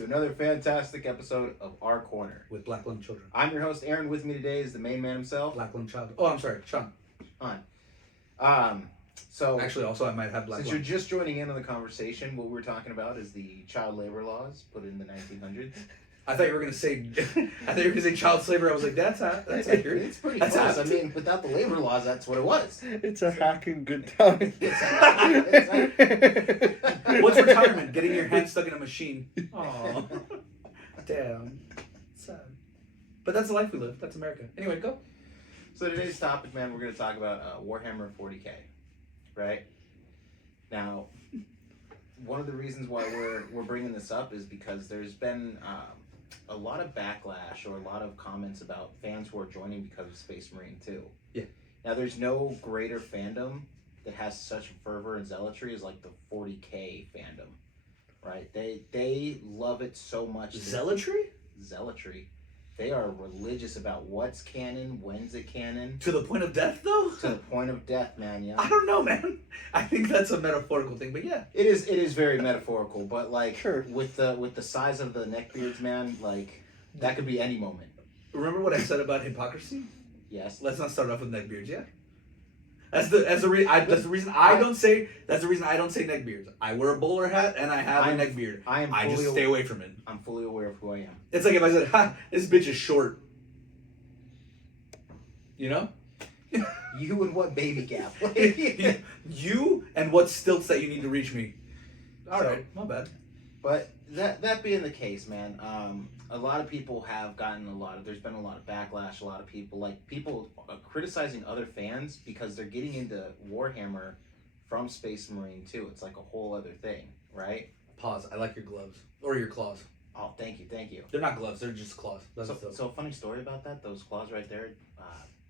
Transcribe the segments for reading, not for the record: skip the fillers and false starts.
to another fantastic episode of Our Corner. With black lung children. I'm your host, Aaron. With me today is the main man himself. Black lung child. Oh, I'm sorry, Sean. So actually, also I might have black since lung. you're just joining in on the conversation, what we're talking about is the child labor laws put in the 1900s. I thought you were gonna say. Child slavery. I was like, that's accurate. It's pretty close. I mean, without the labor laws, that's what it was. It's a hacking good time. What's retirement? Getting your hand stuck in a machine. Aww. Damn. Sad. But that's the life we live. That's America. Anyway, go. So today's topic, man, we're going to talk about Warhammer 40K, right? Now, one of the reasons why we're bringing this up is because there's been a lot of backlash or a lot of comments about fans who are joining because of Space Marine 2. Yeah. Now, there's no greater fandom that has such fervor and zealotry as like the 40K fandom, right? They love it so much. Zealotry? Zealotry. They are religious about what's canon, when's it canon. To the point of death, though? To the point of death, man, yeah. I don't know, man. I think that's a metaphorical thing, but yeah. It is very metaphorical, but like Sure. with the size of the neckbeards, man, like that could be any moment. Remember what I said about hypocrisy? Yes. Let's not start off with neckbeards, yeah? That's the reason I don't say neckbeards. I wear a bowler hat and I have a neckbeard. I just stay away from it. I'm fully aware of who I am. It's like if I said, "Ha, this bitch is short." You know? You and what baby gap? You and what stilts that you need to reach me. All right, my bad. But that being the case, man, a lot of people have gotten there's been a lot of backlash, a lot of people criticizing other fans because they're getting into Warhammer from Space Marine 2. It's like a whole other thing, right? Pause. I like your gloves. Or your claws. Oh, thank you. They're not gloves, they're just claws. So a funny story about that, those claws right there,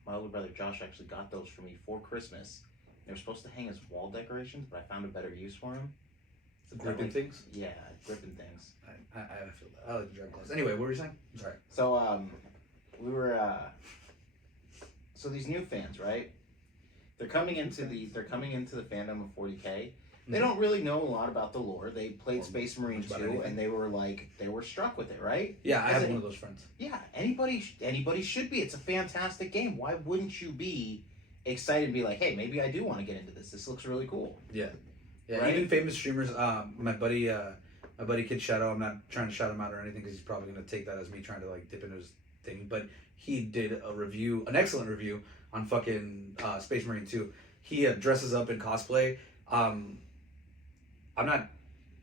my older brother Josh actually got those for me for Christmas. They were supposed to hang as wall decorations, but I found a better use for them. Gripping things? Yeah, gripping things. I feel that. I like the dragon claws. Anyway, what were you saying? I'm sorry. So, we were, so these new fans, right? They're coming into the fandom of 40K. They don't really know a lot about the lore. They played Space Marine 2 and they were struck with it, right? Yeah, I have one of those friends. Yeah, anybody should be. It's a fantastic game. Why wouldn't you be excited and be like, hey, maybe I do want to get into this. This looks really cool. Yeah. Yeah, right? Even famous streamers, my buddy Kid Shadow, I'm not trying to shout him out or anything because he's probably going to take that as me trying to like dip into his thing, but he did an excellent review on fucking Space Marine 2. He dresses up in cosplay. I'm not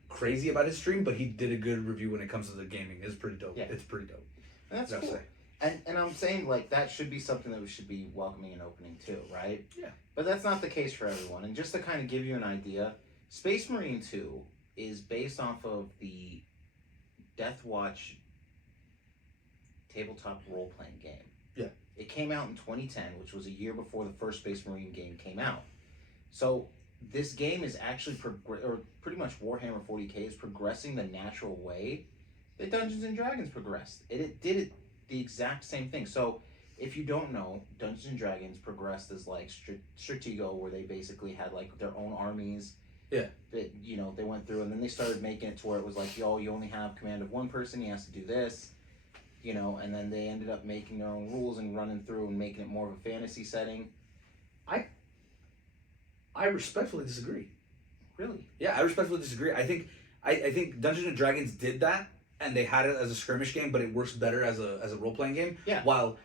crazy about his stream, but he did a good review when it comes to the gaming. It's pretty dope. Yeah. It's pretty dope. And that's cool. And I'm saying like that should be something that we should be welcoming and opening too, right? Yeah. But that's not the case for everyone. And just to kind of give you an idea, Space Marine 2 is based off of the Death Watch tabletop role-playing game. Yeah. It came out in 2010, which was a year before the first Space Marine game came out. So this game is actually, pretty much Warhammer 40K is progressing the natural way that Dungeons & Dragons progressed. It did it the exact same thing. So if you don't know, Dungeons & Dragons progressed as like Stratego, where they basically had like their own armies. Yeah. That, they went through, and then they started making it to where it was like, you only have command of one person, he has to do this, and then they ended up making their own rules and running through and making it more of a fantasy setting. I respectfully disagree. Really? Yeah, I respectfully disagree. I think Dungeons and Dragons did that, and they had it as a skirmish game, but it works better as a role playing game. Yeah. While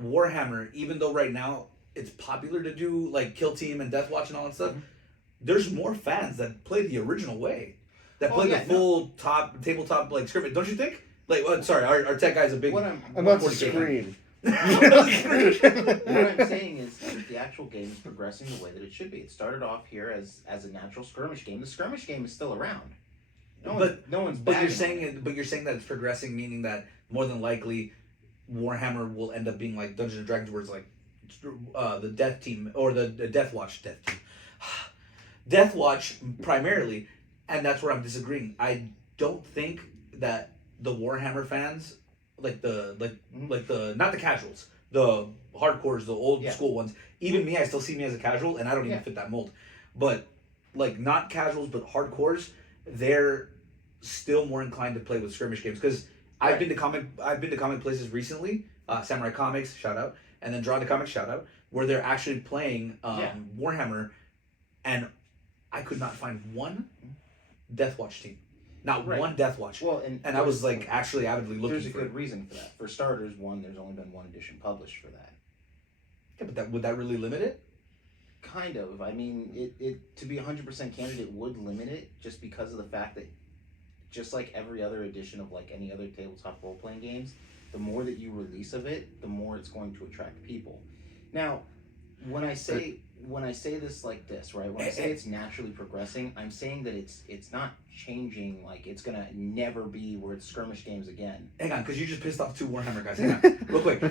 Warhammer, even though right now it's popular to do like Kill Team and Death Watch and all that stuff, there's more fans that play the original way, that play the full tabletop like skirmish. Don't you think? Like, sorry, our tech guy's a big. I'm about to scream. What I'm saying is the actual game is progressing the way that it should be. It started off here as a natural skirmish game. The skirmish game is still around. No one's. But you're saying that it's progressing, meaning that more than likely Warhammer will end up being like Dungeons and Dragons, where it's like the Death Team or the Death Watch Death Watch primarily, and that's where I'm disagreeing. I don't think that the Warhammer fans, like the not the casuals, the hardcores, the old school ones. Even me, I still see me as a casual, and I don't even fit that mold. But like not casuals, but hardcores, their still more inclined to play with skirmish games because I've been to comic places recently, Samurai Comics, shout out, and then Drawn to Comics, shout out, where they're actually playing Warhammer, and I could not find one Deathwatch team. Not one Deathwatch. Well, and I was like actually avidly looking for for good reason for that. For starters, there's only been one edition published for that. Yeah, but would that really limit it? Kind of. I mean, it to be 100% candid, it would limit it just because of the fact that just like every other edition of like any other tabletop role-playing games, the more that you release of it, the more it's going to attract people. Now, when I say this like this, right? When I say it's naturally progressing, I'm saying that it's not changing. Like it's gonna never be where it's skirmish games again. Hang on, because you just pissed off 2 Warhammer guys. Hang on, real quick.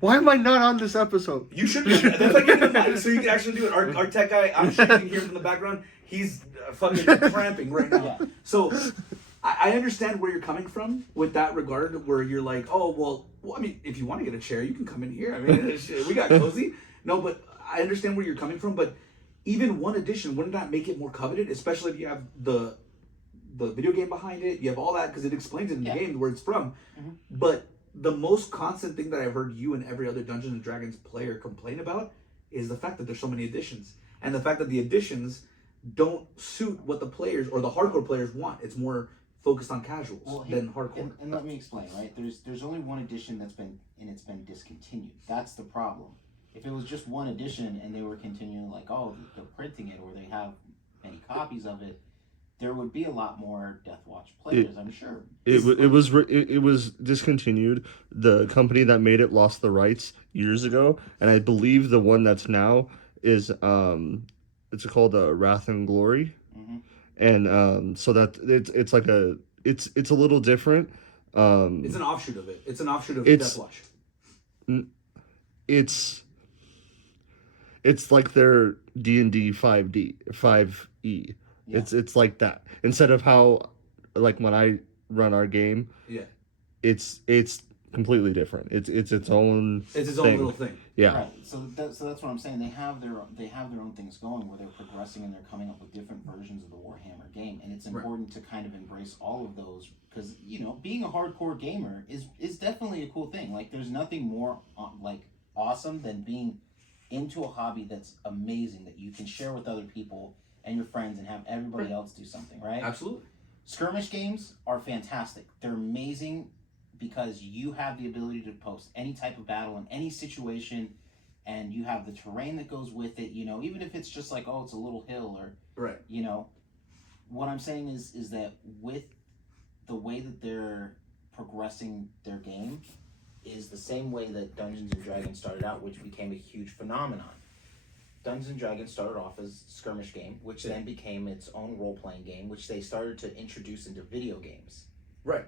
Why am I not on this episode? You should be. That's like getting the mic so you can actually do it. Our tech guy, I'm sure you can hear from the background. He's fucking cramping right now. Yeah. So I understand where you're coming from with that regard, where you're like, oh well, I mean, if you want to get a chair, you can come in here. I mean, we got cozy. No, but I understand where you're coming from. But even one edition, wouldn't that make it more coveted? Especially if you have the video game behind it, you have all that because it explains it in the game where it's from. Mm-hmm. But the most constant thing that I've heard you and every other Dungeons and Dragons player complain about is the fact that there's so many editions, and the fact that the editions don't suit what the players or the hardcore players want. It's more focused on casuals than hardcore. And let me explain, right? There's only one edition that's been discontinued. That's the problem. If it was just one edition and they were continuing like, oh, they're printing it or they have many copies of it, there would be a lot more Deathwatch players, I'm sure. It was discontinued. The company that made it lost the rights years ago, and I believe the one that's now is it's called Wrath and Glory, and so that it's like it's a little different. It's an offshoot of it. It's an offshoot of Deathwatch. It's like their D&D 5e. Yeah. It's like that. Instead of how, like when I run our game, it's completely different. It's its own. It's its own little thing. Yeah. Right. So that's what I'm saying. They have their own things going where they're progressing and they're coming up with different versions of the Warhammer game, and it's important to kind of embrace all of those because being a hardcore gamer is definitely a cool thing. Like there's nothing more like awesome than being into a hobby that's amazing that you can share with other people and your friends and have everybody else do something, right? Absolutely. Skirmish games are fantastic. They're amazing because you have the ability to post any type of battle in any situation, and you have the terrain that goes with it, even if it's just like, oh, it's a little hill or, what I'm saying is that with the way that they're progressing their game is the same way that Dungeons & Dragons started out, which became a huge phenomenon. Dungeons & Dragons started off as a skirmish game, which then became its own role-playing game, which they started to introduce into video games. Right.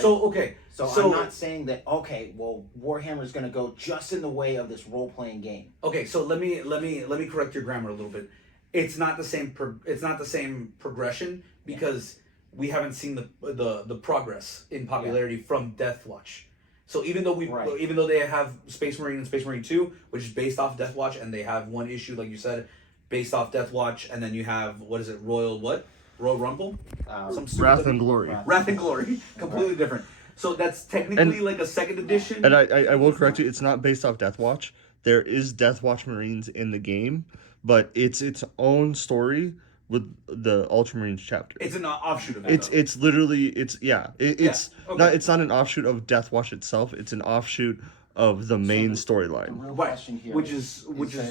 So I'm not saying that, Warhammer's going to go just in the way of this role-playing game. Okay, so let me correct your grammar a little bit. It's not the same progression because we haven't seen the progress in popularity from Deathwatch. So even though they have Space Marine and Space Marine 2, which is based off Deathwatch, and they have one issue, like you said, based off Deathwatch, and then you have, Royal Rumble? Wrath and Glory. Wrath and Glory. Completely different. So that's technically like a second edition. And I will correct you, it's not based off Deathwatch. There is Deathwatch Marines in the game, but it's its own story with the Ultramarines chapter. It's an offshoot of it. It's literally it's not an offshoot of Deathwatch itself. It's an offshoot of the main storyline. The real question here, which is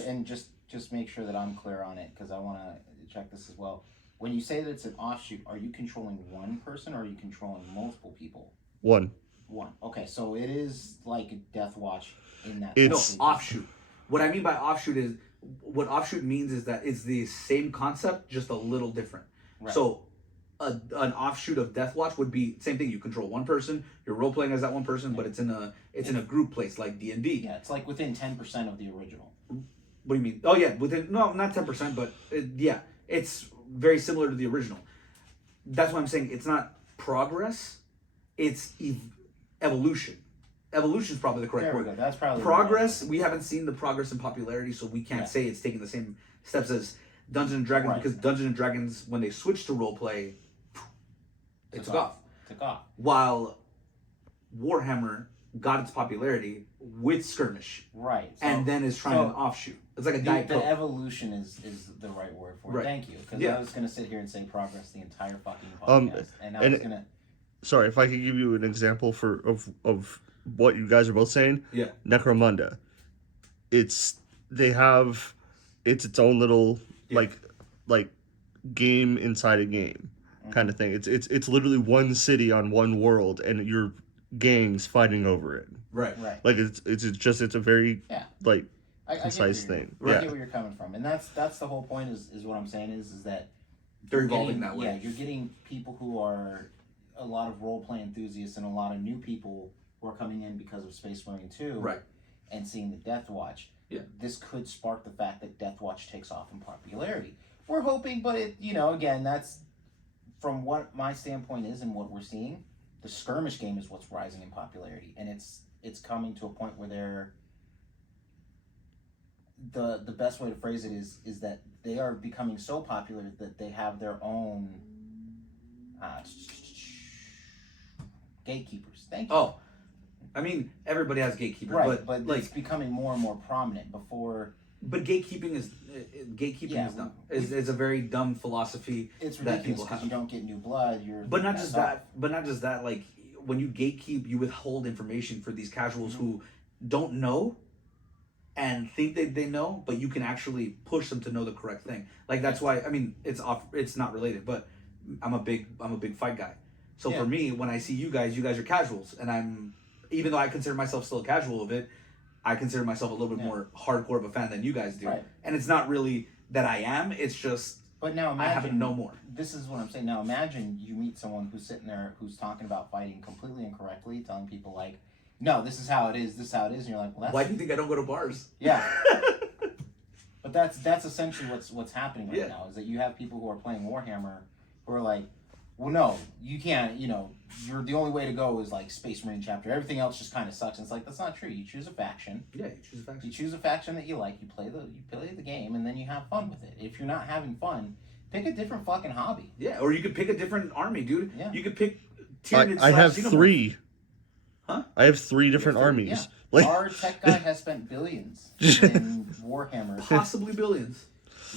and just make sure that I'm clear on it because I want to check this as well. When you say that it's an offshoot, are you controlling one person or are you controlling multiple people? One. Okay, so it is like Deathwatch in that. It's offshoot. What I mean by offshoot is. What offshoot means is that it's the same concept, just a little different. Right. So, an offshoot of Deathwatch would be same thing. You control one person. You're role playing as that one person, but it's in a group place like D&D. Yeah, it's like within 10% of the original. What do you mean? Oh yeah, not 10%, but it's very similar to the original. That's why I'm saying it's not progress. It's evolution. Evolution is probably the correct word. That's probably progress. We haven't seen the progress in popularity, so we can't say it's taking the same steps as Dungeons and Dragons, Right. because Dungeons and Dragons, when they switched to role play, it took off. Took off. While Warhammer got its popularity with skirmish, Right. So, and then is trying to offshoot. It's like a diet the Coke. evolution is the right word for it. Right. Thank you, because Yeah. I was gonna sit here and say progress the entire fucking podcast, and I was gonna. Sorry, if I could give you an example of what you guys are both saying. Yeah. Necromunda. It's its own little Yeah. like game inside a game kind of thing. It's literally one city on one world and your gangs fighting over it. Right. Right. Like it's a very like I concise get where thing. I get where you're coming from, and that's the whole point. Is what I'm saying is that They're you're evolving getting, that way. Yeah, you're getting people who are a lot of role play enthusiasts and a lot of new people who are coming in because of Space Marine 2, Right. and seeing the Death Watch. Yeah. This could spark the fact that Death Watch takes off in popularity. We're hoping, but again, that's from what my standpoint is and what we're seeing. The skirmish game is what's rising in popularity, and it's coming to a point where they're the best way to phrase it is that they are becoming so popular that they have their own gatekeepers. Thank you. Oh, I mean, everybody has gatekeeper, right, but it's becoming more and more prominent. Before, but gatekeeping is dumb. It's a very dumb philosophy. it's that ridiculous people because have. you don't get new blood. But not just that. Like when you gatekeep, you withhold information for these casuals who don't know and think that they know, but you can actually push them to know the correct thing. Like that's why it's not related, but I'm a big fight guy. So for me, when I see you guys are casuals, and even though I consider myself still a casual of it, I consider myself a little bit more hardcore of a fan than you guys do. Right. And it's not really that I am, it's just But now I happen to know more. This is what I'm saying. Now imagine you meet someone who's sitting there who's talking about fighting completely incorrectly, telling people like, no, this is how it is, this is how it is, and you're like, well, that's... Why do you think I don't go to bars? Yeah. But that's essentially what's happening right now, is that you have people who are playing Warhammer who are like, well, no, you can't, you're the only way to go is like Space Marine chapter. Everything else just kind of sucks. And it's like, that's not true. You choose a faction. Yeah, you choose a faction. You choose a faction that you like. You play the game, and then you have fun with it. If you're not having fun, pick a different fucking hobby. Yeah, or you could pick a different army, dude. Yeah. You could pick I have 3. Huh? I have 3 different armies. Yeah. Like Our tech guy has spent billions in Warhammer. Possibly billions.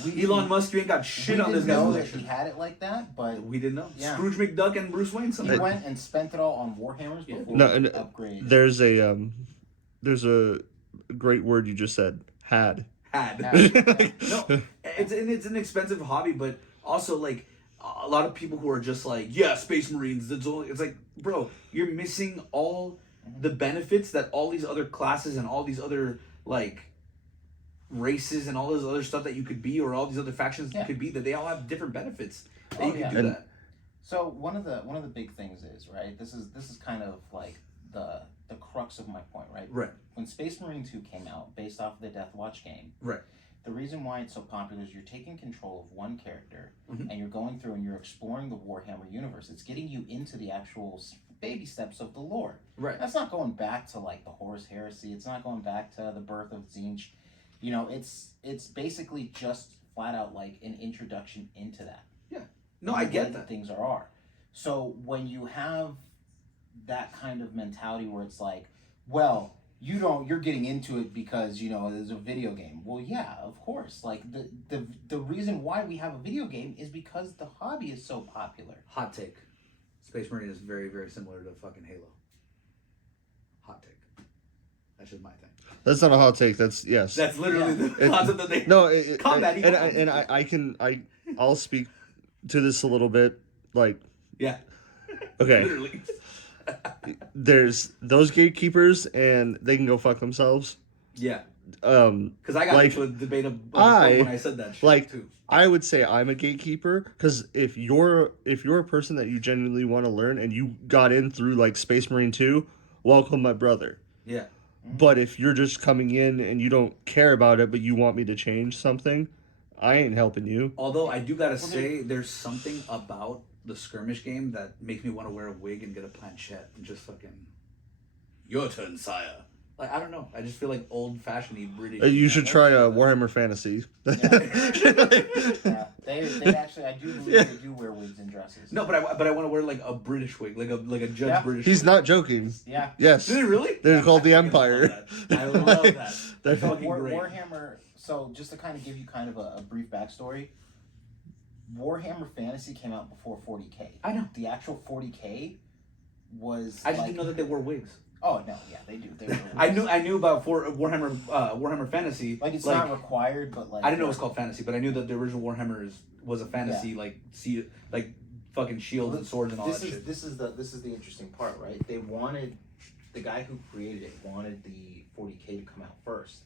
We Elon Musk, you ain't got shit on this didn't know guy. that he had it like that, but We didn't know. Yeah. Scrooge McDuck and Bruce Wayne he somehow. went and spent it all on Warhammers before No, he and upgraded. there's a great word you just said. Had. Had. Yeah. No, it's an expensive hobby, but also like a lot of people who are just like, yeah, Space Marines. It's like, bro, you're missing all the benefits that all these other classes and all these other like races and all this other stuff that you could be, or all these other factions could be, that they all have different benefits that you can do And- that. So one of the big things is, right, this is kind of like the crux of my point, right? Right. When Space Marine 2 came out, based off of the Death Watch game, Right. the reason why it's so popular is you're taking control of one character Mhm. and you're going through and you're exploring the Warhammer universe. It's getting you into the actual baby steps of the lore. Right. That's not going back to like the Horus Heresy. It's not going back to the birth of Tzeentch. It's basically just flat out like an introduction into that. No, and I the get way that. things are. So when you have that kind of mentality where it's like, well, you're getting into it because there's a video game. Well, yeah, of course. Like the reason why we have a video game is because the hobby is so popular. Hot take. Space Marine is very, very similar to fucking Halo. Hot take. That's just my thing. That's not a hot take. That's yes. That's literally the It- concept that they... No, Combat I'll speak to this a little bit. Like, Yeah. okay, Literally. there's those gatekeepers, and they can go fuck themselves. Yeah. Um, Because I got Like, into a debate when I said that shit, like, too. I would say I'm a gatekeeper because if you're a person that you genuinely want to learn and you got in through like Space Marine 2, welcome, my brother. Yeah. But if you're just coming in and you don't care about it, but you want me to change something, I ain't helping you. Although I do gotta say, there's something about the skirmish game that makes me want to wear a wig and get a planchette and just fucking... Your turn, sire. Like, I don't know. I just feel like old-fashioned British. You should try Warhammer Fantasy. Yeah, they actually, I do believe they do wear wigs and dresses. No, but I want to wear like a British wig, like a judge British. He's wig. not joking. Yeah. Yes. Did they really? They're called the I fucking Empire. love that. I love that. That's So fucking great. Warhammer. So just to kind of give you kind of a brief backstory, Warhammer Fantasy came out before 40K. I know. The actual 40K was. I just didn't know that they wore wigs. Oh no, yeah, they do. They wear wigs. I knew about Warhammer Fantasy. Like it's not required, but like I didn't know it was called fantasy, but I knew that the original Warhammer was a fantasy, like fucking shields and swords and all that shit. This is the interesting part, right? They wanted the guy who created it wanted the 40K to come out first,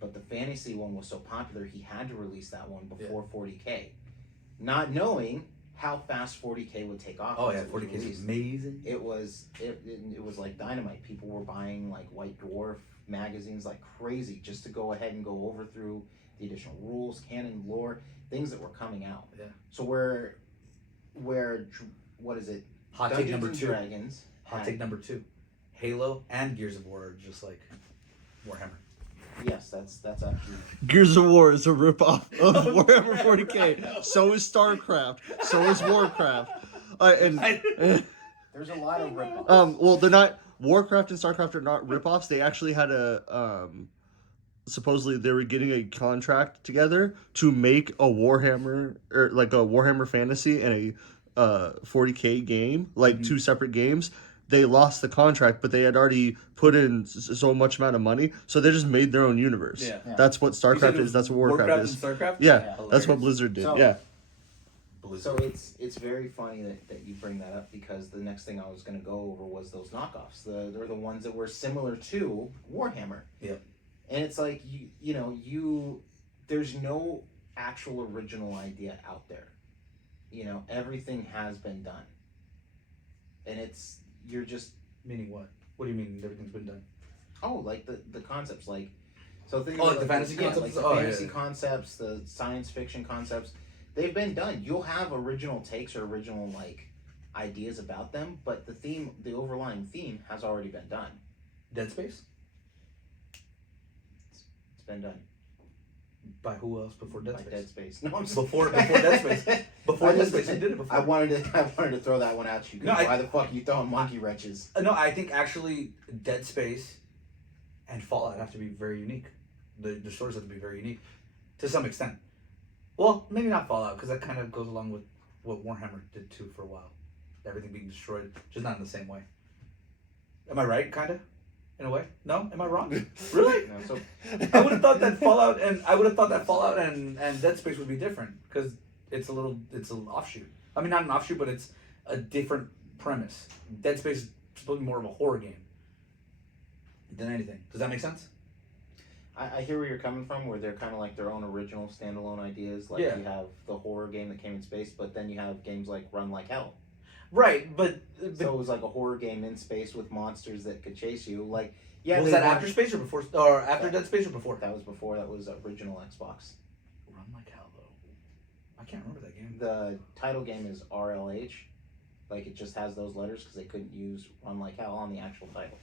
but the fantasy one was so popular he had to release that one before 40K, not knowing how fast 40K would take off. Oh yeah, 40K is amazing. It was like dynamite. People were buying like White Dwarf magazines like crazy just to go ahead and go over through the additional rules, canon, lore, things that were coming out. Yeah. So where what is it? Hot take number and 2. Dragons. Hot take number 2. Halo and Gears of War are just like Warhammer. Yes, that's actually. Gears of War is a ripoff of Warhammer 40K. So is StarCraft. So is Warcraft. There's a lot of rip-offs. Well, they're not. Warcraft and StarCraft are not ripoffs. They actually had supposedly they were getting a contract together to make a Warhammer or like a Warhammer Fantasy and a 40K game, like two separate games. They lost the contract, but they had already put in so much amount of money, so they just made their own universe. Yeah. That's what StarCraft is. That's what Warcraft is. And StarCraft? Yeah, that's what Blizzard did. So- Blizzard. So it's very funny that you bring that up because the next thing I was going to go over was those knockoffs. They're the ones that were similar to Warhammer. Yeah. And it's like there's no actual original idea out there. Everything has been done. And you're just Meaning what? What do you mean everything's been done? like the concepts like so things like the fantasy concepts? like the fantasy concepts, the science fiction concepts. They've been done. You'll have original takes or original ideas about them, but the overlying theme has already been done. Dead Space? It's been done By who else before Dead by Space? Dead Space. No, I'm just Before Dead Space. Before Dead Space, who did it before? I wanted to throw that one at you. 'Cause why the fuck are you throwing monkey wrenches? No, I think actually Dead Space and Fallout have to be very unique. The stories have to be very unique to some extent. Well, maybe not Fallout, because that kind of goes along with what Warhammer did too for a while. Everything being destroyed, just not in the same way. Am I right, kind of? In a way? No? Am I wrong? Really? No, so I would have thought that Fallout and Dead Space would be different, because it's an offshoot. I mean, not an offshoot, but it's a different premise. Dead Space is supposed to be more of a horror game than anything. Does that make sense? I hear where you're coming from, where they're kind of like their own original standalone ideas. Like you have the horror game that came in space, but then you have games like Run Like Hell. Right, but So it was like a horror game in space with monsters that could chase you. Like, was that after Space or before, or after Dead Space or before? That was before. That was original Xbox. Run Like Hell, though. I can't remember that game. The title game is RLH. Like, it just has those letters because they couldn't use Run Like Hell on the actual title.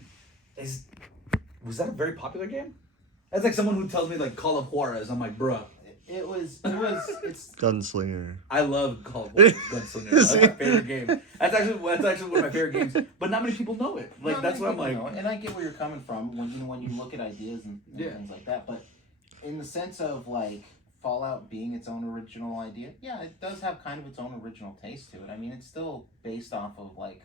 Was that a very popular game? That's like someone who tells me like Call of Juarez. I'm like, bruh. It's Gunslinger. I love Call of Juarez Gunslinger. That's my favorite game. That's actually one of my favorite games. But not many people know it. Like, that's what I'm like. And I get where you're coming from when you look at ideas and things like that. But in the sense of like Fallout being its own original idea, yeah, it does have kind of its own original taste to it. I mean, it's still based off of like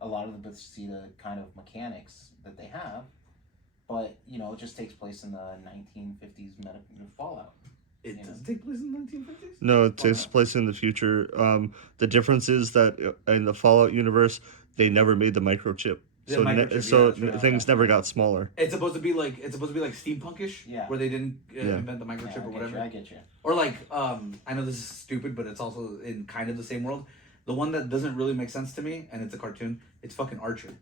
a lot of the Bethesda kind of mechanics that they have. But, it just takes place in the 1950s Fallout. It doesn't take place in the 1950s? No, it takes place in the future. The difference is that in the Fallout universe, they never made the microchip. Things never got smaller. It's supposed to be like steampunkish, where they didn't invent the microchip or whatever. I get you. Or like, I know this is stupid, but it's also in kind of the same world. The one that doesn't really make sense to me, and it's a cartoon, it's fucking Archer.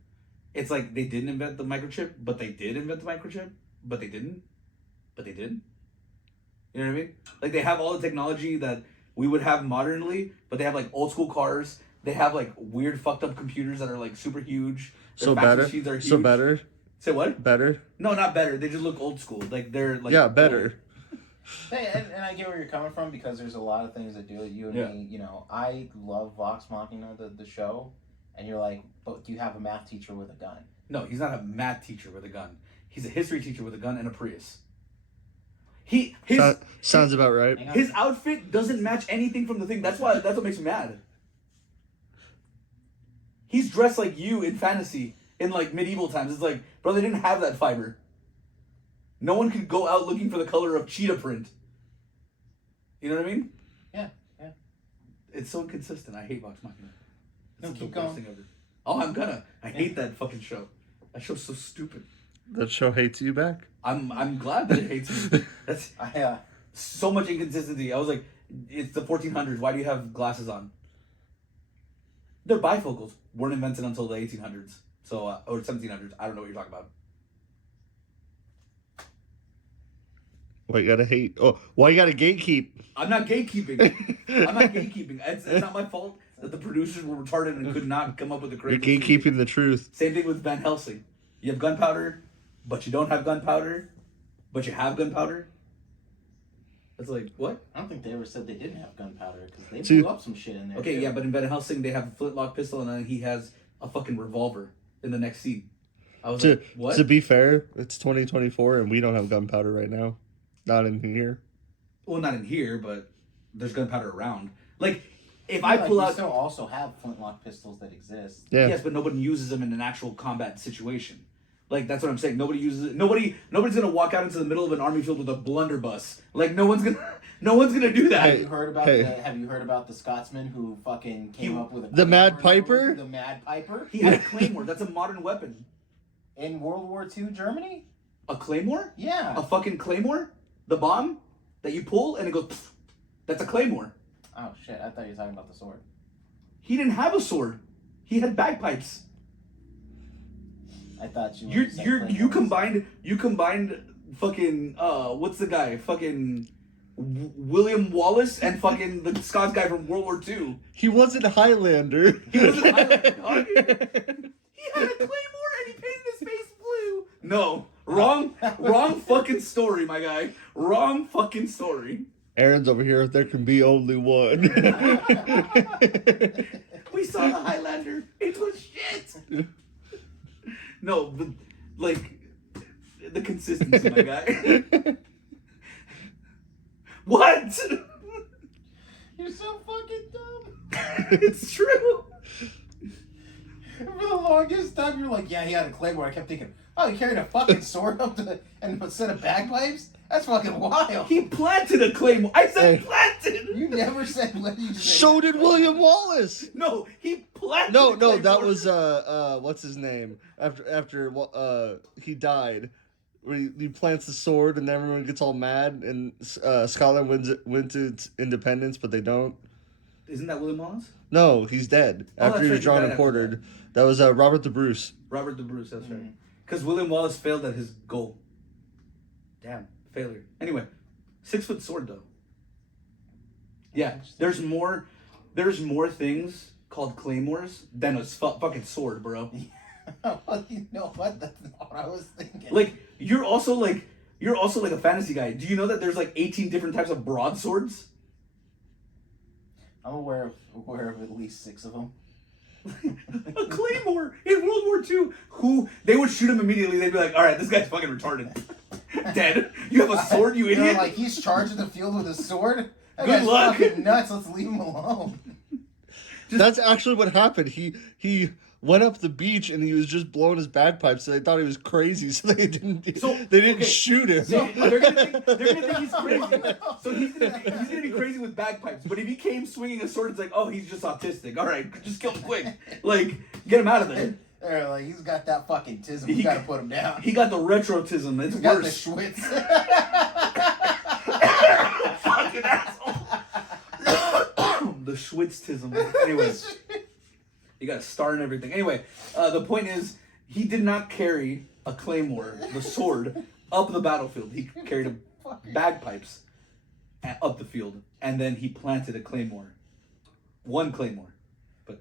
It's like they didn't invent the microchip, but they did invent the microchip, but they didn't, but they did. You know what I mean? Like, they have all the technology that we would have modernly, but they have like old school cars. They have like weird fucked up computers that are like super huge. Their fax machines are huge. Say what? Better. No, not better. They just look old school. Like they're like Yeah, better. Hey, and I get where you're coming from because there's a lot of things that do it. You and me, you know, I love Vox Machina, the show, and you're like, but you have a math teacher with a gun. No, he's not a math teacher with a gun. He's a history teacher with a gun and a Prius. Sounds about right. His outfit doesn't match anything from the thing. That's what makes me mad. He's dressed like you in fantasy in like medieval times. It's like, bro, they didn't have that fiber. No one could go out looking for the color of cheetah print. You know what I mean? Yeah. It's so inconsistent. I hate Vox Machina. It's No, the keep worst going. thing ever. Oh, I'm gonna. I hate that fucking show. That show's so stupid. That show hates you back. I'm glad that it hates me. That's so much inconsistency. I was like, it's the 1400s. Why do you have glasses on? They're bifocals. Weren't invented until the 1800s. So or 1700s. I don't know what you're talking about. Why you gotta hate? Oh, why you gotta gatekeep? I'm not gatekeeping. I'm not gatekeeping. It's not my fault that the producers were retarded and could not come up with the correct. You're gatekeeping the truth. Same thing with Van Helsing. You have gunpowder, but you don't have gunpowder, but you have gunpowder. It's like, what? I don't think they ever said they didn't have gunpowder because they See- blew up some shit in there. Okay, too. yeah, but in Van Helsing they have a flintlock pistol and then he has a fucking revolver in the next scene. I was like, what? To be fair, it's 2024 and we don't have gunpowder right now. Not in here. Well, not in here, but there's gunpowder around. Like, if Yeah, I like, pull you out... still also have flintlock pistols that exist. Yeah. Yes, but nobody uses them in an actual combat situation. Like, that's what I'm saying. Nobody uses it. Nobody's gonna walk out into the middle of an army field with a blunderbuss. Like, no one's gonna do that. Have you heard about the Scotsman who fucking came up with The Mad claymore? Piper? The Mad Piper He had a claymore. That's a modern weapon. in World War II Germany. A claymore? Yeah. A fucking claymore? The bomb that you pull and it goes. Pfft. That's a claymore. Oh shit! I thought you were talking about the sword. He didn't have a sword. He had bagpipes. I thought you. You combined fucking what's the guy fucking William Wallace and fucking the Scots guy from World War II. He wasn't Highlander. He wasn't Highlander, dog. He had a claymore and he painted his face blue. No, wrong fucking story, my guy. Wrong fucking story. Aaron's over here. There can be only one. We saw the Highlander. It was shit. No, the consistency, my guy. What? You're so fucking dumb. It's true. For the longest time, you're like, yeah, he had a claymore. I kept thinking, oh, he carried a fucking sword up to and a set of bagpipes. That's fucking wild. He planted a claymore. I said Hey. planted. You never said what you just So did William Wallace. No, he planted. No, a that claymore. was what's his name? After he died, he plants the sword and everyone gets all mad and Scotland wins to its independence, but they don't. Isn't that William Wallace? No, he's dead Oh, after that's he was right, drawn he and died after quartered. That was Robert the Bruce. Robert the Bruce. That's right. Because William Wallace failed at his goal. Damn, failure. Anyway, 6-foot sword though. Yeah, there's more things called claymores than a fucking sword, bro. Well, you know what? That's not what I was thinking. Like you're also like a fantasy guy. Do you know that there's like 18 different types of broadswords? I'm aware of at least 6 of them. A claymore in World War II. Who they would shoot him immediately. They'd be like, "All right, this guy's fucking retarded, dead. You have a sword, you idiot." Like he's charging the field with a sword. That Good guy's luck. fucking nuts. Let's leave him alone. That's actually what happened. He went up the beach and he was just blowing his bagpipes, so they thought he was crazy, so they didn't okay. shoot him. So they're gonna think he's crazy. So he's gonna be crazy with bagpipes. But if he came swinging a sword, it's like, oh, he's just autistic. All right, just kill him quick. Like, get him out of there. They're like, he's got that fucking tism. We gotta put him down. He got the retrotism. It's He's got the worse. Schwitz. Fucking asshole. The Schwitztism. Anyway, you got a star and everything. Anyway, the point is, he did not carry a claymore, the sword, up the battlefield. He carried bagpipes up the field, and then he planted a claymore. One claymore. But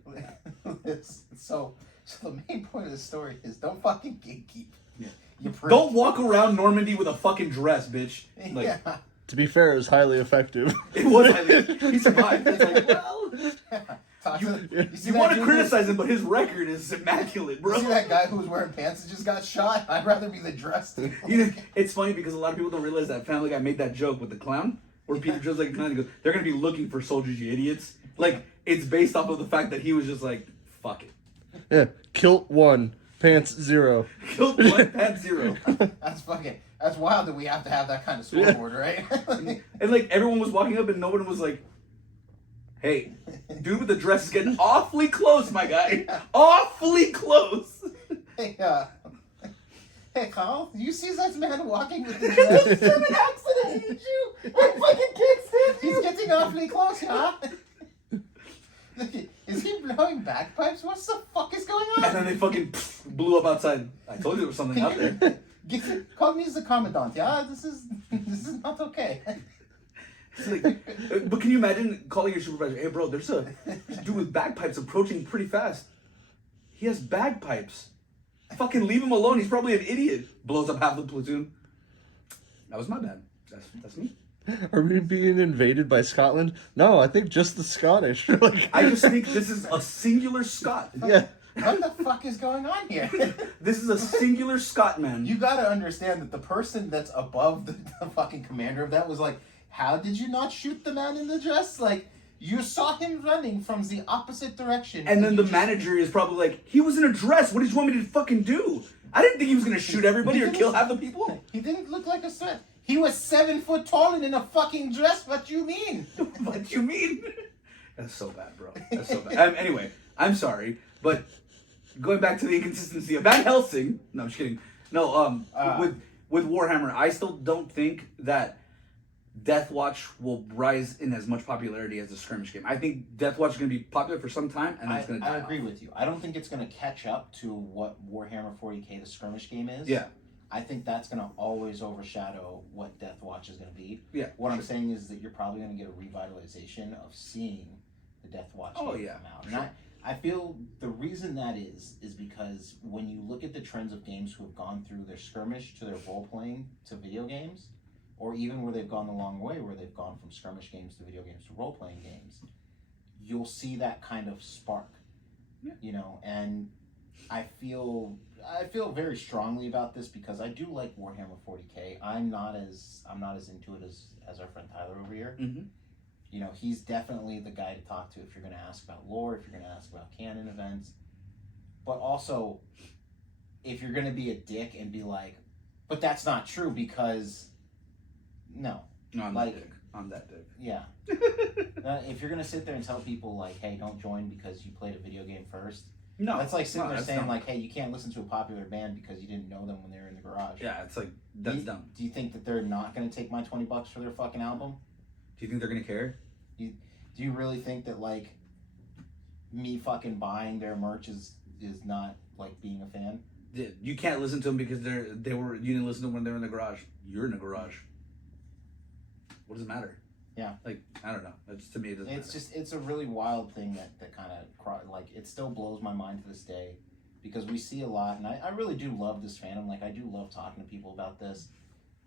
So the main point of the story is don't fucking gatekeep. You prick. Don't walk around Normandy with a fucking dress, bitch. Like, Yeah. To be fair, it was highly effective. it was like, he survived. It's like, well, you want to criticize him, but his record is immaculate, bro. You see that guy who was wearing pants and just got shot? I'd rather be the dressed dude. It's funny because a lot of people don't realize that Family Guy made that joke with the clown, where Peter dressed like a clown. He goes, "They're gonna be looking for soldiers, you idiots." Like, it's based off of the fact that he was just like, "Fuck it." Yeah, kilt 1, pants 0. Killed 1, pants 0. That's wild that we have to have that kind of scoreboard, right? And like everyone was walking up and no one was like, "Hey, dude with the dress is getting awfully close, my guy. Awfully close." Hey, Carl, do you see that man walking with the dress? It's an accident, ain't you? I fucking can't stand you. He's getting awfully close, huh? Is he blowing bagpipes? What the fuck is going on? And then they fucking blew up outside. I told you there was something out there. Call me the commandant, yeah? This is not okay. It's like, but can you imagine calling your supervisor, "Hey bro, there's a dude with bagpipes approaching pretty fast. He has bagpipes. Fucking leave him alone. He's probably an idiot." Blows up half the platoon. That was my bad. That's me. Are we being invaded by Scotland? No, I think just the Scottish. Like, I just think this is a singular Scot. yeah. What the fuck is going on here? This is a singular Scot, man. You gotta understand that the person that's above the fucking commander of that was like, how did you not shoot the man in the dress? Like, you saw him running from the opposite direction. And then the manager is probably like, "He was in a dress. What did you want me to fucking do? I didn't think he was gonna shoot everybody or kill half the people." He didn't look like a threat. He was 7 foot tall and in a fucking dress. What you mean? What you mean? That's so bad, bro. That's so bad. Anyway, I'm sorry, but going back to the inconsistency of Van Helsing. No, I'm just kidding. No, with Warhammer, I still don't think that Deathwatch will rise in as much popularity as the skirmish game. I think Deathwatch is going to be popular for some time, and then it's going to die. I agree with you. I don't think it's going to catch up to what Warhammer 40K, the skirmish game, is. Yeah. I think that's going to always overshadow what Deathwatch is going to be. Yeah. What I'm saying is that you're probably going to get a revitalization of seeing the Deathwatch game come out. And I feel the reason that is because when you look at the trends of games who have gone through their skirmish to their role-playing to video games, or even where they've gone the long way, where they've gone from skirmish games to video games to role-playing games, you'll see that kind of spark. Yeah. You know, and I feel very strongly about this because I do like Warhammer 40K. I'm not as into it as our friend Tyler over here. Mm-hmm. You know, he's definitely the guy to talk to if you're going to ask about lore, if you're going to ask about canon events. But also, if you're going to be a dick and be like, but that's not true because, no. No, I'm like, that dick. I'm that dick. Yeah. If you're going to sit there and tell people, like, hey, don't join because you played a video game first. No. That's like sitting there that's saying, dumb. like, hey, you can't listen to a popular band because you didn't know them when they were in the garage. Yeah, it's like, that's dumb. Do you think that they're not going to take my $20 for their fucking album? Do you think they're going to care? Do you really think that, like, me fucking buying their merch is not, like, being a fan? You can't listen to them because you didn't listen to them when they were in the garage. You're in the garage. What does it matter? Yeah. Like, I don't know. To me, it doesn't matter. It's a really wild thing that kind of, like, it still blows my mind to this day because we see a lot, and I really do love this fandom. Like, I do love talking to people about this.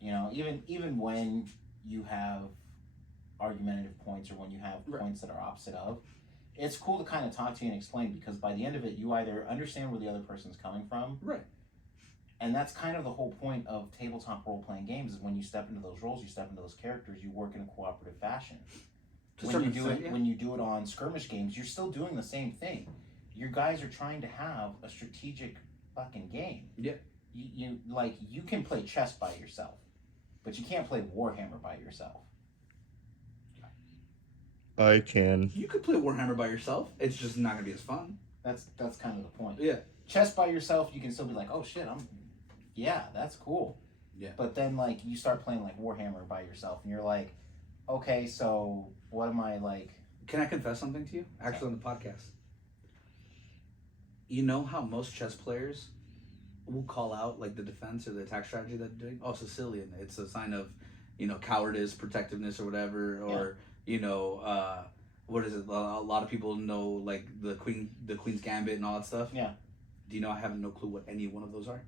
You know, even when you have argumentative points or when you have points that are opposite of, it's cool to kind of talk to you and explain because by the end of it, you either understand where the other person's coming from. Right. And that's kind of the whole point of tabletop role-playing games is when you step into those roles, you step into those characters, you work in a cooperative fashion. When you do it on skirmish games, you're still doing the same thing. Your guys are trying to have a strategic fucking game. Yeah. You can play chess by yourself, but you can't play Warhammer by yourself. I can. You could play Warhammer by yourself. It's just not going to be as fun. That's kind of the point. Yeah. Chess by yourself, you can still be like, oh shit, that's cool. Yeah. But then, like, you start playing, like, Warhammer by yourself, and you're like, okay, so what am I, like... Can I confess something to you? Actually, on the podcast. You know how most chess players will call out, like, the defense or the attack strategy that they're doing? Oh, Sicilian. It's a sign of, cowardice, protectiveness, or whatever, or, what is it? A lot of people know, like, the Queen's Gambit and all that stuff. Yeah. Do you know I have no clue what any one of those are?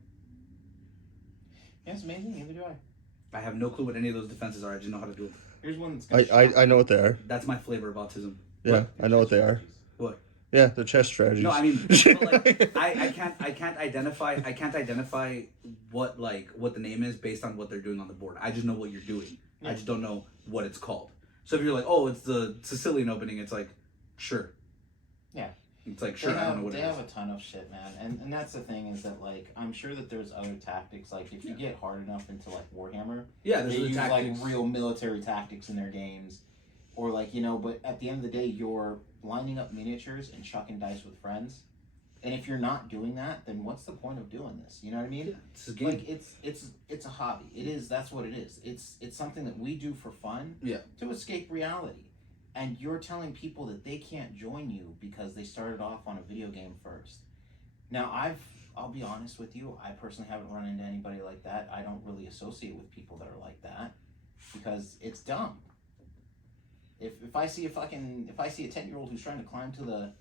Yeah, it's amazing. Neither do I. I have no clue what any of those defenses are. I just know how to do them. Here's one that's gonna I know what they are. That's my flavor of autism. Yeah, What? I know what they are. What? Yeah, the chess strategies. No, I mean, but like, I can't identify what the name is based on what they're doing on the board. I just know what you're doing. Yeah. I just don't know what it's called. So if you're like, oh, it's the Sicilian opening, it's like, sure. Yeah. It's like, sure, I don't know what it is. They have a ton of shit, man. And that's the thing is that, like, I'm sure that there's other tactics. Like, if you get hard enough into, like, Warhammer, Yeah, they there's use, tactics. like, real military tactics in their games. Or, like, you know, but at the end of the day, you're lining up miniatures and chucking dice with friends. And if you're not doing that, then what's the point of doing this? You know what I mean? Yeah, it's a game. Like, it's a hobby. It is. That's what it is. It's something that we do for fun. Yeah. To escape reality. And you're telling people that they can't join you because they started off on a video game first. Now, I'll be honest with you, I personally haven't run into anybody like that. I don't really associate with people that are like that because it's dumb. If I see a 10-year-old who's trying to climb to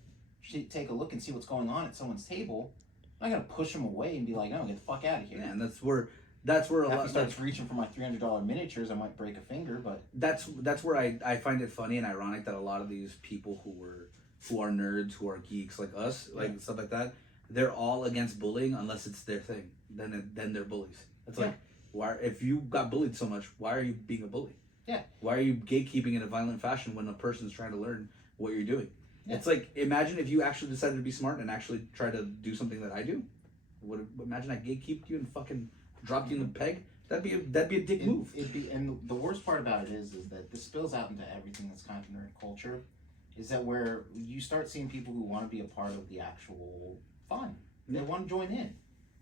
take a look and see what's going on at someone's table, I'm not gonna push him away and be like, no, get the fuck out of here. Yeah, and that's where a If lot he starts reaching for my $300 miniatures, I might break a finger, but that's where I find it funny and ironic that a lot of these people who are nerds, who are geeks like us, like stuff like that, they're all against bullying unless it's their thing. Then they're bullies. It's like, why, if you got bullied so much, why are you being a bully? Yeah. Why are you gatekeeping in a violent fashion when a person's trying to learn what you're doing? Yeah. It's like, imagine if you actually decided to be smart and actually try to do something that I do. Imagine I gatekeeped you and fucking dropped you in the peg. That'd be a dick move. And the worst part about it is that this spills out into everything that's kind of nerd culture, is that where you start seeing people who want to be a part of the actual fun. They want to join in.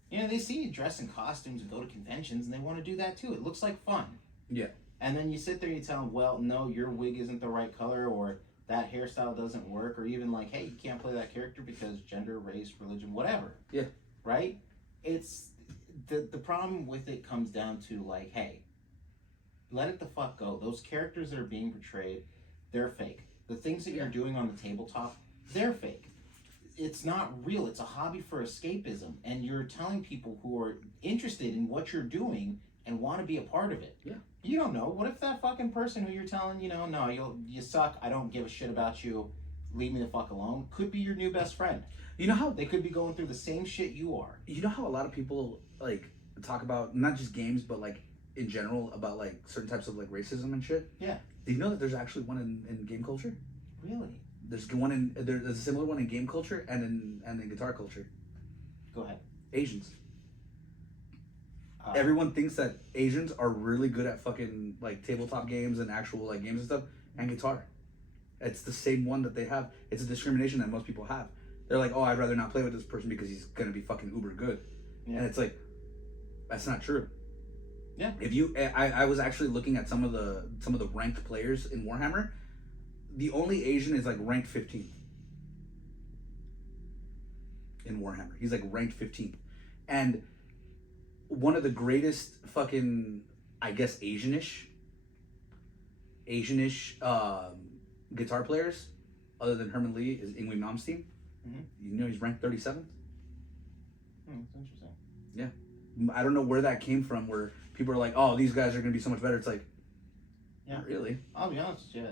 You know, they see you dress in costumes and go to conventions, and they want to do that too. It looks like fun. Yeah. And then you sit there and you tell them, well, no, your wig isn't the right color, or that hairstyle doesn't work, or even like, hey, you can't play that character because gender, race, religion, whatever. Yeah. Right? It's the problem with it comes down to like, hey, let it the fuck go. Those characters that are being portrayed, they're fake. The things that you're doing on the tabletop, they're fake. It's not real. It's a hobby for escapism, and you're telling people who are interested in what you're doing and want to be a part of it. Yeah. You don't know. What if that fucking person who you're telling, you know, no, you suck, I don't give a shit about you, leave me the fuck alone, could be your new best friend. You know how They could be going through the same shit you are. You know how a lot of people like talk about not just games but like in general about like certain types of like racism and shit? Yeah. Do you know that there's actually one in game culture? Really? There's a similar one in game culture and in guitar culture. Go ahead. Asians. Everyone thinks that Asians are really good at fucking like tabletop games and actual like games and stuff and guitar. It's the same one that they have. It's a discrimination that most people have. They're like, oh, I'd rather not play with this person because he's gonna be fucking uber good. Yeah. And it's like, that's not true. Yeah. If you, I was actually looking at some of the ranked players in Warhammer. The only Asian is like ranked 15th in Warhammer. He's like ranked 15th, and one of the greatest fucking, I guess, Asianish guitar players, other than Herman Lee, is Yngwie Malmsteen. Mm-hmm. You know he's ranked 37th. That's interesting. Yeah, I don't know where that came from. Where people are like, "Oh, these guys are gonna be so much better." It's like, Yeah. not really. I'll be honest with you.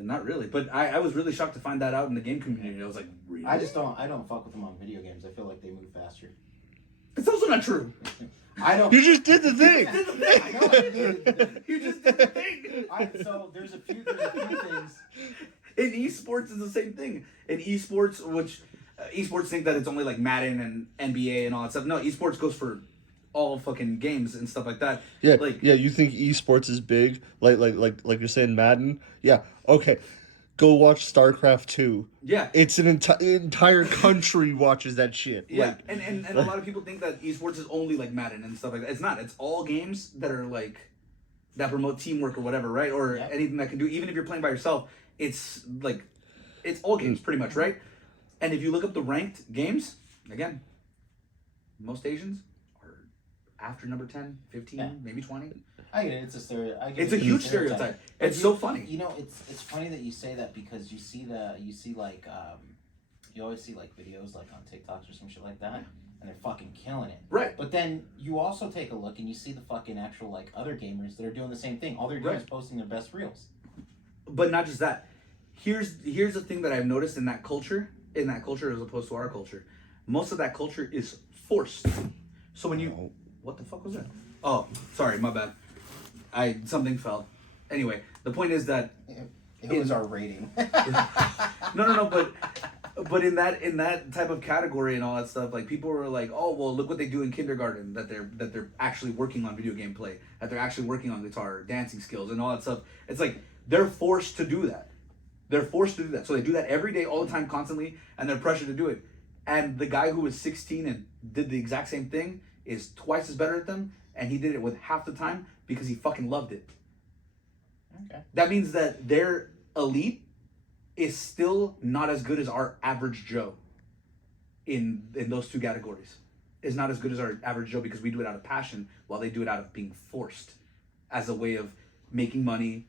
Not really. But I was really shocked to find that out in the game community. I was like, really? I don't fuck with them on video games. I feel like they move faster. It's also not true. I don't. You just did the thing. I know I did. You just did the thing. So there's a few things. In esports, is the same thing. In esports, which esports think that it's only like Madden and NBA and all that stuff. No, esports goes for all fucking games and stuff like that. Yeah, like yeah. You think esports is big, like you're saying Madden? Yeah. Okay. Go watch StarCraft 2. Yeah. It's an entire country watches that shit. Yeah, Like, and a lot of people think that esports is only like Madden and stuff like that. It's not. It's all games that are like that promote teamwork or whatever, right? Or anything that can do. Even if you're playing by yourself, it's like it's all games pretty much, right? And if you look up the ranked games, again, most Asians are after number 10, 15, maybe 20. I get it. It's a stereotype. It's a huge stereotype. It's so funny. You know, it's funny that you say that because you see like you always see like videos like on TikToks or some shit like that, and they're fucking killing it. Right. But then you also take a look and you see the fucking actual like other gamers that are doing the same thing. All they're doing is posting their best reels. But not just that. Here's the thing that I've noticed in that culture as opposed to our culture. Most of that culture is forced. So when you what the fuck was that? Oh, sorry, my bad. Something fell. Anyway, the point is that it was our rating. no, but in that type of category and all that stuff, like people were like, oh well, look what they do in kindergarten, that they're actually working on video game play, that they're actually working on guitar, dancing skills, and all that stuff. It's like they're forced to do that. They're forced to do that. So they do that every day, all the time, constantly, and they're pressured to do it. And the guy who was 16 and did the exact same thing is twice as better at them, and he did it with half the time because he fucking loved it. Okay. That means that their elite is still not as good as our average Joe in those two categories. Is not as good as our average Joe because we do it out of passion while they do it out of being forced as a way of making money,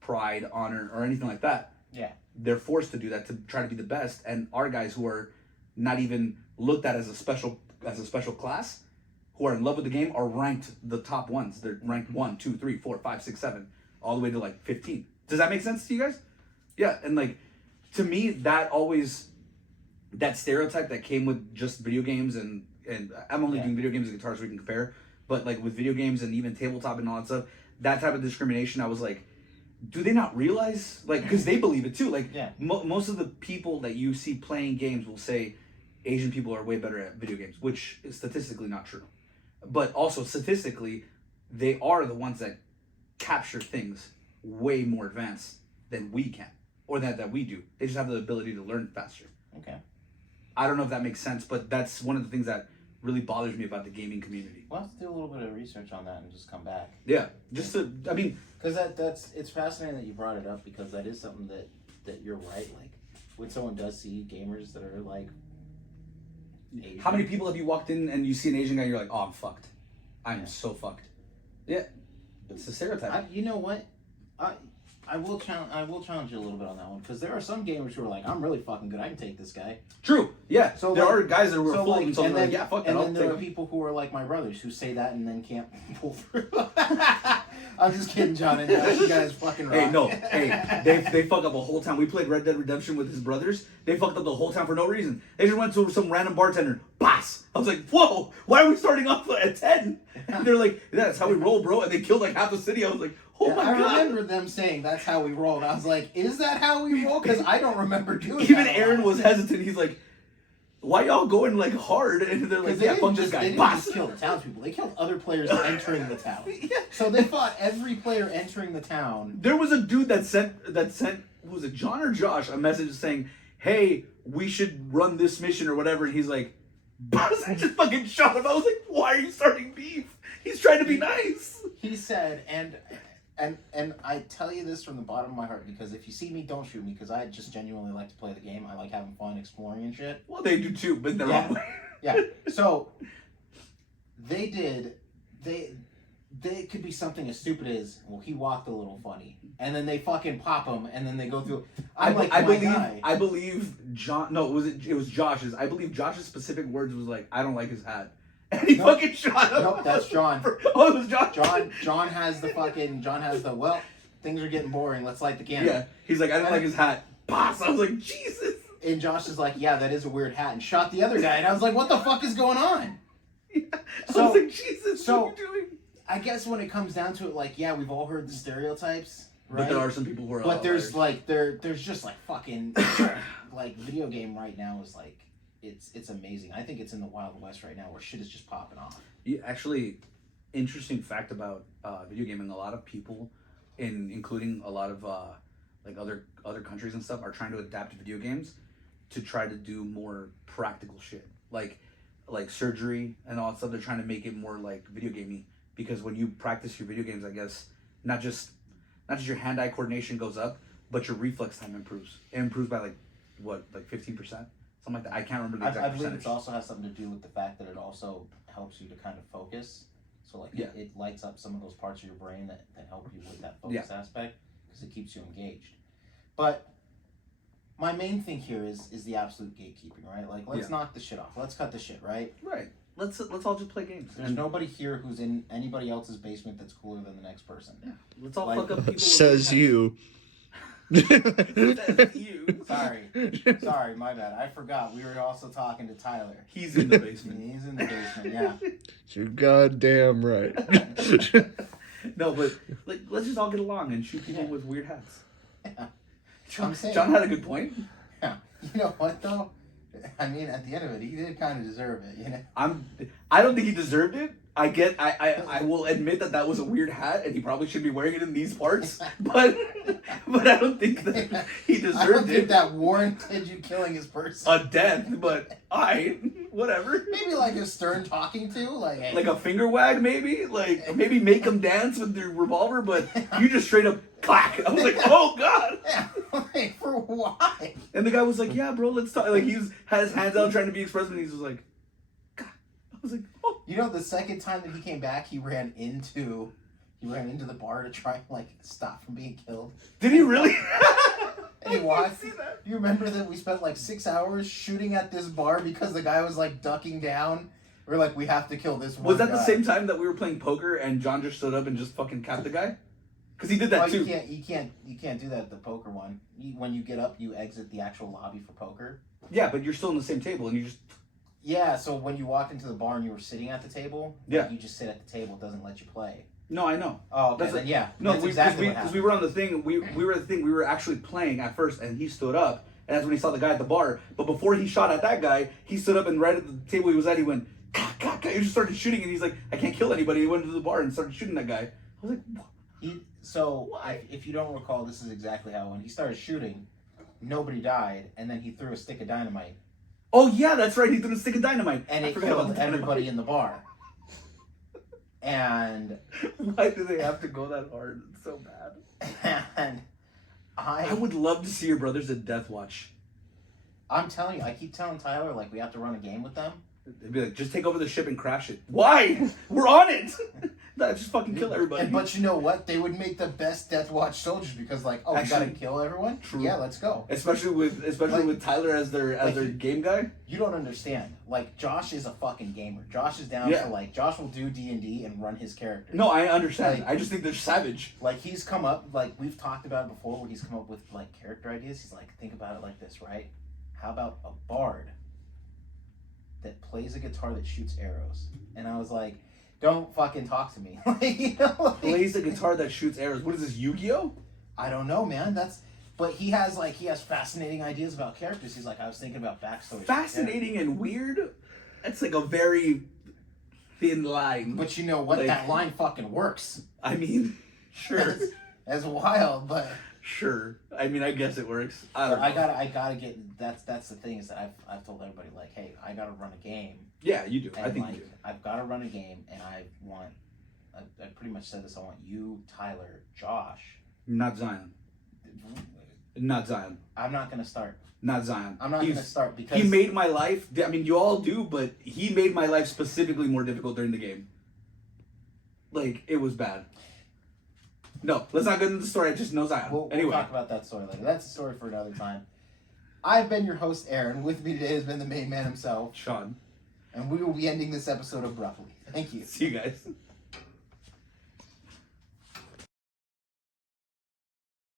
pride, honor, or anything like that. Yeah. They're forced to do that to try to be the best, and our guys who are not even looked at as a special class, who are in love with the game, are ranked the top ones. They're ranked 1, 2, 3, 4, 5, 6, 7, all the way to like 15. Does that make sense to you guys? Yeah, and like to me, that stereotype that came with just video games and I'm only doing video games and guitars so we can compare, but like with video games and even tabletop and all that stuff, that type of discrimination, I was like, do they not realize, like, because they believe it too, like most of the people that you see playing games will say Asian people are way better at video games, which is statistically not true, but also statistically they are the ones that capture things way more advanced than we can, or that we do. They just have the ability to learn faster. Okay. I don't know if that makes sense, but that's one of the things that really bothers me about the gaming community. We'll have to do a little bit of research on that and just come back. Yeah, just to, I mean, because it's fascinating that you brought it up, because that is something that you're right. Like when someone does see gamers that are like Asian. How many people have you walked in and you see an Asian guy and you're like, oh, I'm fucked. I'm so fucked. Yeah, it's a stereotype. You know what? I will challenge you a little bit on that one, because there are some gamers who are like, I'm really fucking good. I can take this guy. True. Yeah. So there like, are guys that were so fooling themselves. and then, like, yeah, fuck that. And I'll then there take are it. people who are like my brothers who say that and then can't pull through. I'm just kidding, John and Josh. You guys fucking rock. Hey, no. Hey, they fuck up a whole time. We played Red Dead Redemption with his brothers. They fucked up the whole time for no reason. They just went to some random bartender. Boss. I was like, whoa, why are we starting off at 10? And they're like, yeah, that's how we roll, bro. And they killed like half the city. I was like, oh my God. I remember them saying that's how we roll. And I was like, is that how we roll? Because I don't remember doing Even that. Aaron was hesitant. He's like, why y'all going like hard? And they're like, yeah, fuck this guy. They didn't just kill the townspeople. They killed other players entering the town. So they fought every player entering the town. There was a dude that sent was it John or Josh a message saying, hey, we should run this mission or whatever. And he's like, boss, I just fucking shot him. I was like, why are you starting beef? He's trying to be nice. He said, and I tell you this from the bottom of my heart, because if you see me, don't shoot me, because I just genuinely like to play the game. I like having fun, exploring and shit. Well, they do too, but in the wrong way. Yeah. So they could be something as stupid as, well, he walked a little funny, and then they fucking pop him, and then they go through. I believe John. No, it was Josh's. I believe Josh's specific words was like, I don't like his hat. And he fucking shot him. Nope, that's John. Oh, it was John. John has the well, things are getting boring. Let's light the candle. Yeah, he's like, I don't like his hat. Boss, I was like, Jesus. And Josh is like, yeah, that is a weird hat, and shot the other guy. And I was like, what the fuck is going on? Yeah. I was like, Jesus, what are you doing? I guess when it comes down to it, like, yeah, we've all heard the stereotypes, right? But there are some people who are. But there's like there's just like fucking like video game right now is like it's amazing. I think it's in the Wild West right now where shit is just popping off. Yeah, actually, interesting fact about video gaming: a lot of people, including a lot of like other countries and stuff, are trying to adapt to video games to try to do more practical shit, like surgery and all that stuff. They're trying to make it more like video gamey, because when you practice your video games, I guess not just your hand-eye coordination goes up, but your reflex time improves. It improves by like 15%, something like that. I can't remember the exact percentage. I believe it also has something to do with the fact that it also helps you to kind of focus. So like it lights up some of those parts of your brain that help you with that focus aspect, because it keeps you engaged. But my main thing here is the absolute gatekeeping, right? Like, let's knock the shit off. Let's cut the shit, right? Right. Let's all just play games. There's nobody here who's in anybody else's basement that's cooler than the next person. Yeah. Let's all Like, fuck up people. Says you. Says you. Sorry, my bad. I forgot. We were also talking to Tyler. He's in the basement. He's in the basement, yeah. You're goddamn right. No, but like, let's just all get along and shoot people with weird hats. Yeah. John saying- had a good point. Yeah. You know what though? I mean, at the end of it, he did kind of deserve it, you know. I don't think he deserved it. I will admit that was a weird hat, and he probably should be wearing it in these parts. But I don't think that he deserved I don't think it. that warranted you killing his person. A death, but whatever. Maybe like a stern talking to, like hey. Like a finger wag, maybe. Like maybe make him dance with their revolver, but you just straight up clack. I was like, oh god. Yeah, like, for why? And the guy was like, yeah, bro, let's talk. Like had his hands out trying to be expressive, and he was like, God. I was like, oh. You know, the second time that he came back, he ran into the bar to try and like stop from being killed. Did he really? And he I watched. didn't see that. You remember that we spent like 6 hours shooting at this bar because the guy was like ducking down. We're like, we have to kill this one. Was that guy. the same time that we were playing poker and John just stood up and just fucking capped the guy? Because he did that too. You can't do that at the poker one. When you get up, you exit the actual lobby for poker. Yeah, but you're still on the same table and you just. Yeah, so when you walked into the bar and you were sitting at the table, Yeah, you just sit at the table. It doesn't let you play. No, I know. Oh, okay. Then, yeah. No, that's exactly what happened. Because we were on the thing. We were the thing. We were actually playing at first, and he stood up, and that's when he saw the guy at the bar. But before he shot at that guy, he stood up and right at the table he was at, he went, "Ka, ka, ka." He just started shooting, and he's like, I can't kill anybody. He went into the bar and started shooting that guy. I was like, what? So if you don't recall, this is exactly how when he started shooting, nobody died, and then he threw a stick of dynamite. Oh yeah, that's right. He threw a stick of dynamite, and I it forgot about killed the dynamite. everybody in the bar. And why do they have to go that hard? It's so bad. And I would love to see your brothers at Death Watch. I'm telling you, I keep telling Tyler like we have to run a game with them. They'd be like, just take over the ship and crash it. Why? We're on it. No, just fucking kill everybody. But you know what? They would make the best Death Watch soldiers because like, oh, Actually, we gotta kill everyone. True. Yeah, let's go. Especially with Tyler as their game guy. You don't understand. Like Josh is a fucking gamer. Josh is down for like Josh will do D&D and run his character. No, I understand. Like, I just think they're savage. Like he's come up like we've talked about it before where he's come up with like character ideas. He's like, think about it like this, right? How about a bard that plays a guitar that shoots arrows? And I was like, don't fucking talk to me. Like, you know, like, Plays a guitar that shoots arrows. What is this, Yu-Gi-Oh? I don't know, man. But he has fascinating ideas about characters. He's like, I was thinking about backstory. Fascinating and weird. That's like a very thin line. But you know what? Like, that line fucking works. I mean, sure. That's wild, but sure. I mean, I guess it works. I gotta get. That's the thing is that I've told everybody like, hey, I gotta run a game. Yeah, you do. And I think like, you do. I've got to run a game, and I pretty much said this. I want you, Tyler, Josh. Not Zion. Not Zion. I'm not gonna start. Not Zion. I'm not gonna start because he made my life. I mean, you all do, but he made my life specifically more difficult during the game. Like, it was bad. No, let's not get into the story. I just know Zion. We'll talk about that story later. That's a story for another time. I've been your host, Aaron. With me today has been the main man himself, Sean. And we will be ending this episode abruptly. Thank you. See you guys.